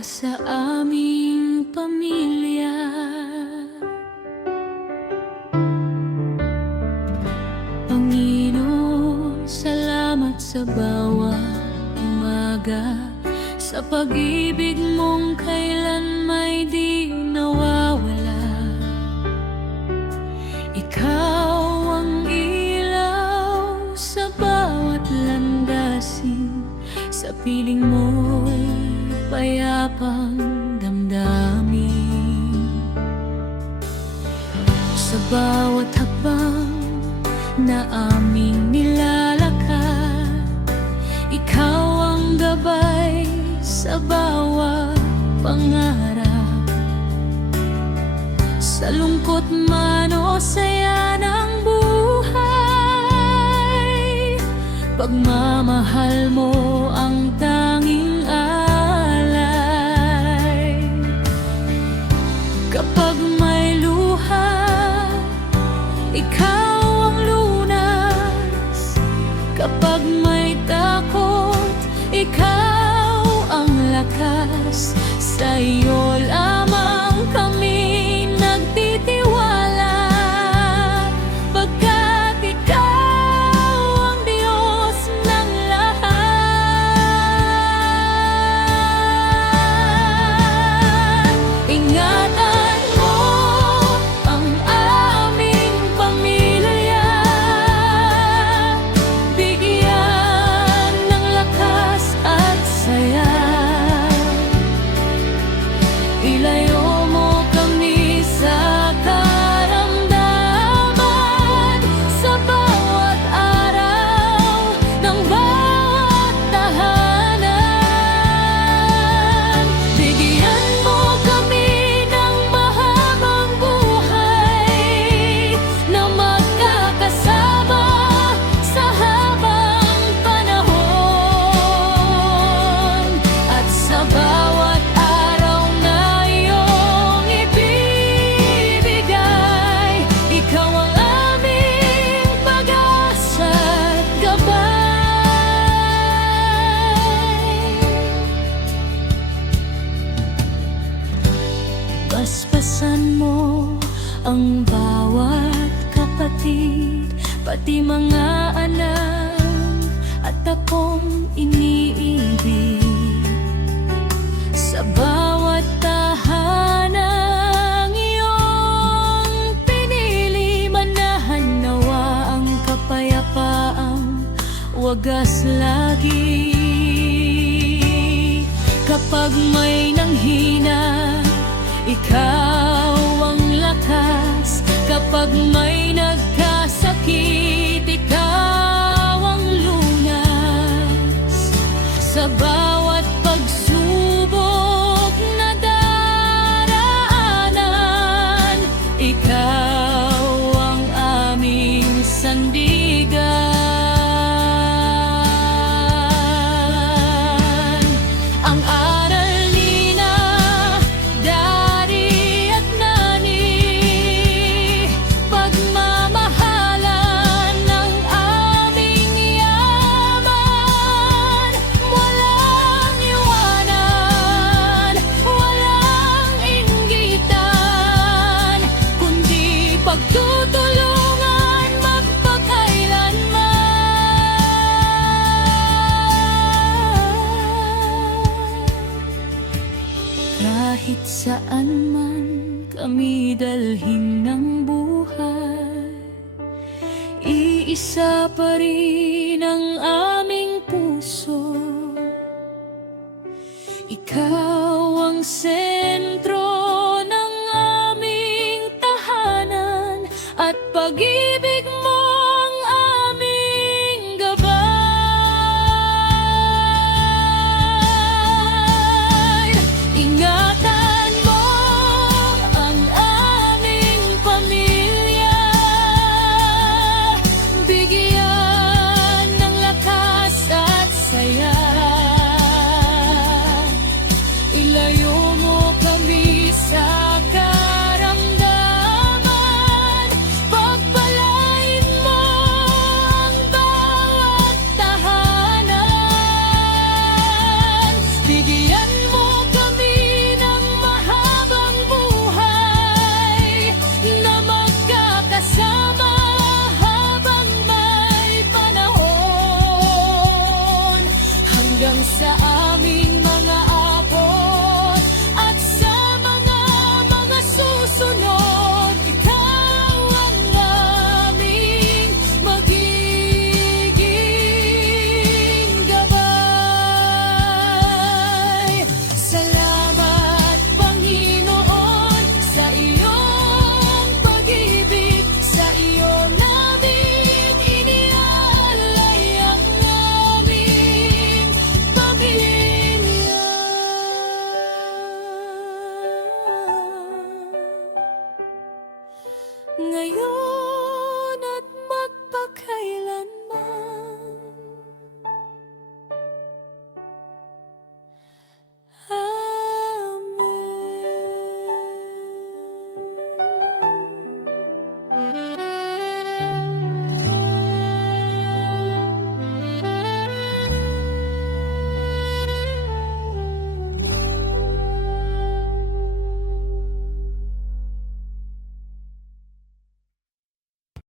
sa aming pamilya. Panginoon, salamat sa bawat umaga, sa pag-ibig mong kailan may di nawawala. Ikaw ang ilaw sa bawat landasin, sa piling mo'y payapang damdamin. Sa bawat hakbang na aming nilalakad, ikaw ang gabay sa bawat pangarap. Sa lungkot man o saya ng buhay, pagmamahal mo ang tanging alay. Kapag may luha, ikaw ang lunas. Kapag may takot, ikaw ang lakas. Sa iyo lamang kami nagtitiwala, pagkat ikaw ang Diyos ng lahat. Ingatan mo ang aming pamilya, bigyan ng lakas at saya. Ilayo mo kami sa karamdaman, sa bawat araw ng bawat tahanan. Bigyan mo kami ng mahabang buhay, na magkakasama sa habang panahon. At sa bawat araw na iyong ibibigay, ikaw ang aming pag-asa at gabay. Basbasan mo ang bawat kapatid, pati mga anak at akong iniibig. Sa bawat tahanang iyong pinili, manahan nawa ang kapayapaang wagas lagi. Kapag may nanghina, ikaw ang lakas. Kapag may nagkasakit, ikaw ang lunas. Sa bawat pagsubok na daraanan, ikaw ang aming sandigan. Ang aral ni na Daddy at Nani, pagmamahalan ng aming yaman. Walang iwanan, walang inggitan, kundi pagtutulungan magpakailanman. Kahit saan man kami dalhin ng buhay, iisa pa rin ang aming puso. Ikaw ang sentro ng aming tahanan, at pag-ibig mo ang aming gabay. Ingatan mo ang aming pamilya, bigyan ng lakas at saya. Ilayo mo hanggang sa aming